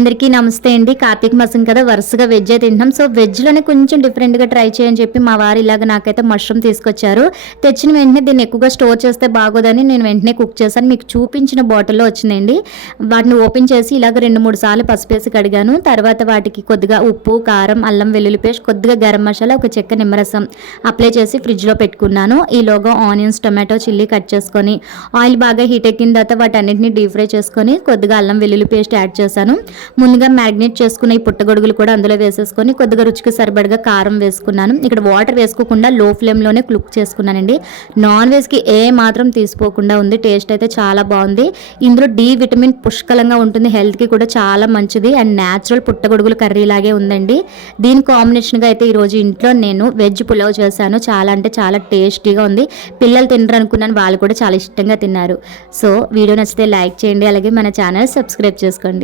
అందరికీ నమస్తే అండి. కార్తీక మాసం కదా, వరుసగా వెజ్ తింటున్నాం. సో వెజ్లోనే కొంచెం డిఫరెంట్గా ట్రై చేయని చెప్పి మా వారు ఇలాగ నాకైతే మష్రూమ్ తీసుకొచ్చారు. తెచ్చిన వెంటనే దీన్ని ఎక్కువగా స్టోర్ చేస్తే బాగోదని నేను వెంటనే కుక్ చేశాను. మీకు చూపించిన బాటిల్లో వచ్చిందండి. వాటిని ఓపెన్ చేసి ఇలాగ 2-3 సార్లు పసుపు వేసి కడిగాను. తర్వాత వాటికి కొద్దిగా ఉప్పు, కారం, అల్లం వెల్లుల్లి పేస్ట్, కొద్దిగా గరం మసాలా, ఒక చెక్క నిమ్మరసం అప్లై చేసి ఫ్రిడ్జ్లో పెట్టుకున్నాను. ఈలోగా ఆనియన్స్, టొమాటో, చిల్లీ కట్ చేసుకొని ఆయిల్ బాగా హీట్ ఎక్కిన తర్వాత వాటన్నిటిని డీప్ ఫ్రై చేసుకొని కొద్దిగా అల్లం వెల్లుల్లి పేస్ట్ యాడ్ చేశాను. ముందుగా మ్యాగ్నేట్ చేసుకున్న ఈ పుట్టగొడుగులు కూడా అందులో వేసేసుకొని కొద్దిగా రుచికి సరిపడగా కారం వేసుకున్నాను. ఇక్కడ వాటర్ వేసుకోకుండా లో ఫ్లేమ్లోనే కుక్ చేసుకున్నానండి. నాన్ వెజ్కి ఏ మాత్రం తీసుకోకుండా ఉంది. టేస్ట్ అయితే చాలా బాగుంది. ఇందులో డి విటమిన్ పుష్కలంగా ఉంటుంది. హెల్త్కి కూడా చాలా మంచిది అండ్ న్యాచురల్ పుట్టగొడుగులు కర్రీ లాగే ఉందండి. దీని కాంబినేషన్గా అయితే ఈరోజు ఇంట్లో నేను వెజ్ పులావ్ చేశాను. చాలా అంటే చాలా టేస్టీగా ఉంది. పిల్లలు తినరు అనుకున్నాను, వాళ్ళు కూడా చాలా ఇష్టంగా తిన్నారు. సో వీడియో నచ్చితే లైక్ చేయండి, అలాగే మన ఛానల్ సబ్స్క్రైబ్ చేసుకోండి.